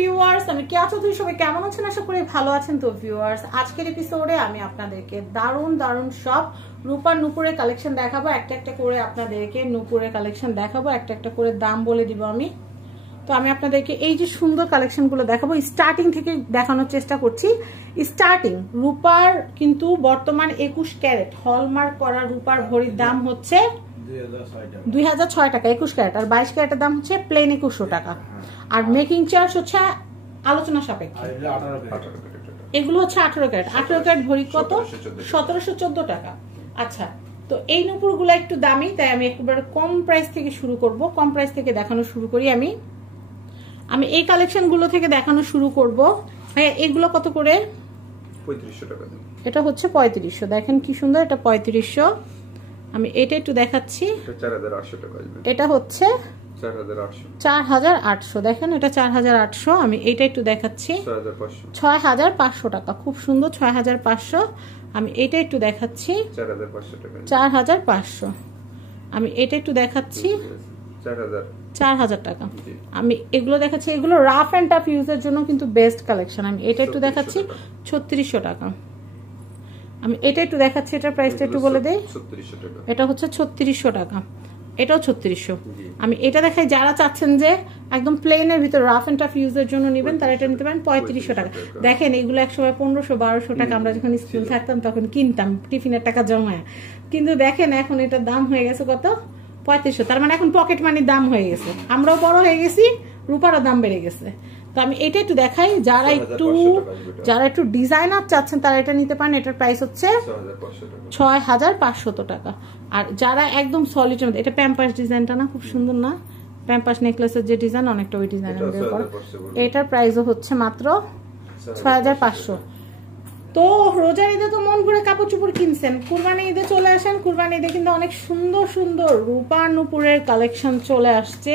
Viewers, আমি কেয়া চৌধুরী। সবাই কেমন আছেন? আশা করি ভালো আছেন। তো ভিউয়ার্স, আজকের এপিসোডে আমি আপনাদেরকে দারুণ দারুণ সব রূপার নুপুরের কালেকশন দেখাবো। একটা একটা করে আপনাদেরকে নুপুরের কালেকশন দেখাবো, একটা একটা করে দাম বলে দিব আমি। তো আমি আপনাদেরকে এই যে সুন্দর কালেকশনগুলো দেখাবো, স্টার্টিং থেকে দেখানোর চেষ্টা করছি। স্টার্টিং রূপার কিন্তু বর্তমান 21 ক্যারেট হলমার্ক করা রূপার ভরির দাম হচ্ছে 2006 টাকা 21 ক্যারেট, আর 22 ক্যারেটের দাম হচ্ছে প্লেন 2100 টাকা। আর মেকিং চার্জ হচ্ছে আলোচনা সাপেক্ষে। এগুলো হচ্ছে 18 ক্যারেট। 18 ক্যারেট ভরি কত? 1714 টাকা। আচ্ছা, তো এই নুপুরগুলো একটু দামি, তাই আমি একেবারে কম প্রাইস থেকে শুরু করব। কম প্রাইস থেকে দেখানো শুরু করি। আমি এই কালেকশনগুলো থেকে দেখানো শুরু করব। ভাইয়া এগুলো কত করে? 3500 টাকা। এটা হচ্ছে 3500। দেখেন কি সুন্দর, এটা 3500। আমি এটা একটু দেখাচ্ছি, এটা 4800 টাকা আসবে। এটা হচ্ছে 4800। দেখেন এটা 4800। আমি এটা একটু দেখাচ্ছি, 6500 টাকা। খুব সুন্দর, 6500। আমি এটা একটু দেখাচ্ছি, 4500 টাকা। 4500। আমি এটা একটু দেখাচ্ছি, 4000 টাকা। আমি এগুলো দেখাচ্ছি, এগুলো রাফ এন্ড টাফ ইউজের জন্য কিন্তু বেস্ট কালেকশন। আমি এটা একটু দেখাচ্ছি, 3600 টাকা। আমি এটা একটু দেখাচ্ছি, এটার প্রাইসটা একটু বলে দেই। 3600 টাকা। এটা হচ্ছে 3600 টাকা, এটাও 3600। আমি এটা দেখাই, যারা চাচ্ছেন যে একদম প্লেনের ভিতর রাফ এন্ড টাফ ইউজের জন্য নেবেন, তারা এটা নিতে পারেন 3500 টাকা। দেখেন এগুলো একসময় 1500-1200 টাকা আমরা যখন স্কুল থাকতাম তখন কিনতাম টিফিনের টাকা জমায়, কিন্তু দেখেন এখন এটার দাম হয়ে গেছে কত? 3500। তার মানে এখন পকেট মানির দাম হয়ে গেছে। আমরাও বড় হয়ে গেছি, রূপারও দাম বেড়ে গেছে। তো আমি এটা একটু দেখাই, যারা একটু ডিজাইনার চাচ্ছেন তারা এটা নিতে পারেন। এটার প্রাইস হচ্ছে 6500 টাকা। আর যারা একদম সলিড, এটা প্যাম্পাস ডিজাইনটা না, খুব সুন্দর না? প্যাম্পাস নেকলেসের যে ডিজাইন, অনেকটা ওই ডিজাইন। এটার প্রাইসও হচ্ছে মাত্র 6500। তো রোজার ঈদে তো মন ভরে কাপড় চোপড় কিনছেন, কুরবানি ঈদে চলে আসেন। কুরবানি ঈদে কিন্তু অনেক সুন্দর সুন্দর রূপা নুপুরের কালেকশন চলে আসছে।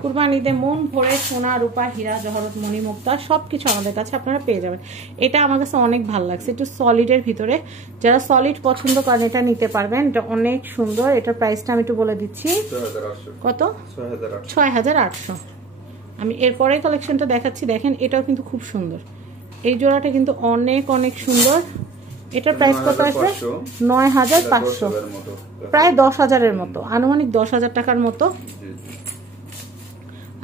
কুরবানি ঈদে মন ভরে সোনা রূপা হীরা জহরত মণি মুক্তা সবকিছু আমাদের কাছে আপনারা পেয়ে যাবেন। এটা আমার কাছে অনেক ভালো লাগছে, একটু সলিডের ভিতরে। যারা সলিড পছন্দ করেন এটা নিতে পারবেন, এটা অনেক সুন্দর। এটার প্রাইসটা আমি একটু বলে দিচ্ছি, কত? 6800। আমি এরপরে কালেকশনটা দেখাচ্ছি, দেখেন এটাও কিন্তু খুব সুন্দর। এই জোড়াটা কিন্তু অনেক অনেক সুন্দর। এটার প্রাইস কত আসবে? 9500, প্রায় 10,000-এর মতো, আনুমানিক 10,000 টাকার মতো।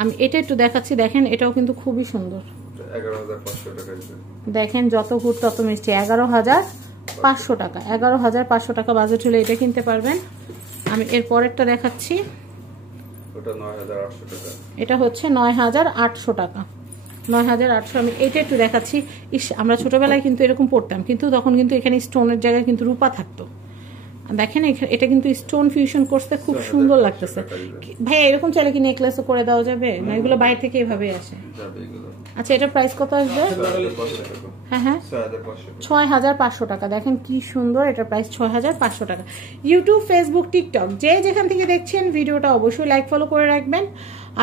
আমি এটা একটু দেখাচ্ছি, দেখেন এটাও কিন্তু খুবই সুন্দর। 11500 টাকা। দেখেন যত গুড় তত মিষ্টি, 11500 টাকা। 11500 টাকা বাজেট হলে এটা কিনতে পারবেন। আমি এর পরেরটা দেখাচ্ছি, ওটা 9800 টাকা। এটা হচ্ছে 9800 টাকা। 9800। আমি এটা একটু দেখাচ্ছি। আমরা ছোটবেলায় কিন্তু এরকম পড়তাম, কিন্তু তখন কিন্তু এখানে স্টোনের জায়গায় কিন্তু রূপা থাকতো। দেখেন এটা কিন্তু স্টোন ফিউশন করতে খুব সুন্দর লাগতেছে। ভাইয়া এরকম চাইলে কি নেকলেসও করে দেওয়া যাবে না? এগুলো বাইরে থেকে এভাবে আসে। আচ্ছা, এটার প্রাইস কত আসবে? হ্যাঁ 6500 টাকা। দেখেন কি সুন্দর, এটার প্রাইস 6500 টাকা। ইউটিউব, ফেসবুক, টিকটক যে যেখান থেকে দেখছেন ভিডিওটা অবশ্যই লাইক ফলো করে রাখবেন।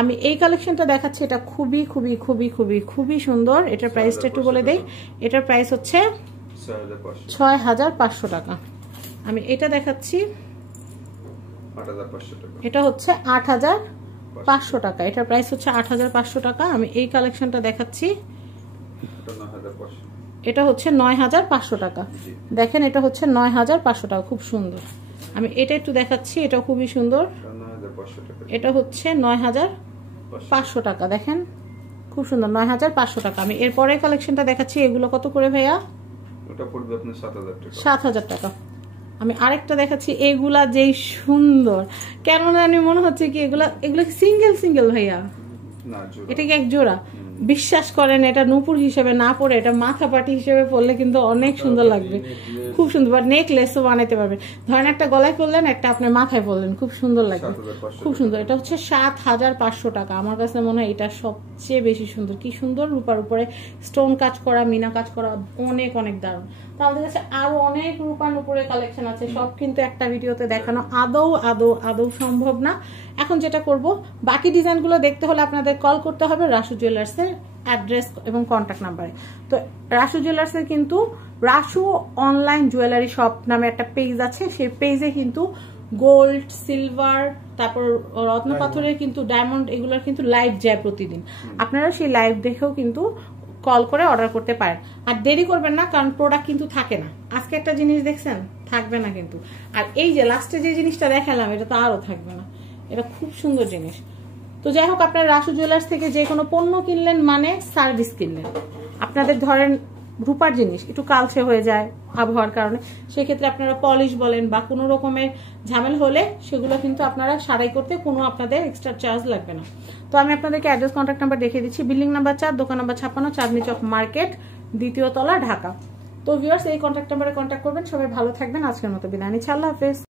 আমি এই কালেকশনটা দেখাচ্ছি, এটা খুবই খুবই খুবই খুবই খুবই সুন্দর। এটার প্রাইসটা একটু বলে দেই। এটার প্রাইস হচ্ছে 6500 টাকা। আমি এটা দেখাচ্ছি, 8500 টাকা। এটা হচ্ছে 8500 টাকা। এটার প্রাইস হচ্ছে 8500 টাকা। আমি এই কালেকশনটা দেখাচ্ছি, এটা হচ্ছে 9500 টাকা। দেখেন এটা হচ্ছে 9500 টাকা, খুব সুন্দর। আমি এটা একটু দেখাচ্ছি, এটা খুবই সুন্দর। এটা হচ্ছে 9500 টাকা। দেখেন খুব সুন্দর, 9500 টাকা। আমি এরপরে কালেকশনটা দেখাচ্ছি, এগুলো কত করে ভাইয়া? ওটা পড়বে আপনার 7000 টাকা। 7000 টাকা। আমি আরেকটা দেখাচ্ছি, এগুলা যেই সুন্দর, কেন জানি মনে হচ্ছে কি এগুলা সিঙ্গেল ভাইয়া, এটা কি এক জোড়া? বিশ্বাস করেন, এটা নূপুর হিসেবে না পরে এটা মাথা পাটি হিসেবে পরলে কিন্তু অনেক সুন্দর লাগবে, খুব সুন্দর। বা নেকলেসও বানাইতে পারবেন। ধরেন একটা গলায় পরলেন, একটা আপনার মাথায় পরলেন, খুব সুন্দর লাগবে, খুব সুন্দর। এটা হচ্ছে 7500 টাকা। আমার কাছে মনে হয় এটা সবচেয়ে বেশি সুন্দর। কি সুন্দর, রূপার উপরে স্টোন কাজ করা, মিনা কাজ করা, অনেক অনেক দারুণ। তো আমাদের কাছে আরো অনেক রূপার উপরে কালেকশন আছে, সব কিন্তু একটা ভিডিওতে দেখানো আদৌ সম্ভব না। এখন যেটা করব, বাকি ডিজাইনগুলো দেখতে হলে আপনাদের কল করতে হবে রাসু জুয়েলার্সের অ্যাড্রেস এবং কন্ট্যাক্ট নাম্বারে। তো রাসু জুয়েলার্সের কিন্তু রাসু অনলাইন জুয়েলারি শপ নামে একটা পেজ আছে, সেই পেজে কিন্তু গোল্ড, সিলভার, তারপর রত্ন পাথরের কিন্তু ডায়মন্ড, এগুলোর কিন্তু লাইভ যায় প্রতিদিন। আপনারা সেই লাইভ দেখেও কিন্তু কল করে অর্ডার করতে পারেন। আর দেরি করবেন না, কারণ প্রোডাক্ট কিন্তু থাকে না। আজকে একটা জিনিস দেখছেন, থাকবে না কিন্তু। আর এই যে লাস্টে যে জিনিসটা দেখালাম, এটা তো আরো থাকবে না। এটা খুব সুন্দর জিনিস। তো যাই হোক, আপনার রাসু জুয়েলার্স থেকে যে কোনো পণ্য কিনলেন মানে সার্ভিস কিনলেন। আপনাদের ধরেন রূপার জিনিস একটু কালচে হয়ে যায় আবহাওয়ার কারণে, সেক্ষেত্রে আপনারা পলিশ বলেন বা কোনো রকমের ঝামেলা হলে সেগুলো কিন্তু আপনারা সারাই করতে কোনো আপনাদের এক্সট্রা চার্জ লাগবে না। তো আমি আপনাদেরকে অ্যাড্রেস, কন্ট্যাক্ট নাম্বার দেখিয়ে দিচ্ছি। বিল্ডিং নাম্বার 4, দোকান নাম্বার 56, চাঁদনী চক মার্কেট, 2য় তলা, ঢাকা। তো ভিউয়ার্স, এই কন্ট্যাক্ট নাম্বারে কন্ট্যাক্ট করবেন। সবাই ভালো থাকবেন। আজকের মতো বিদায় নিচ্ছি। আল্লাহ হাফেজ।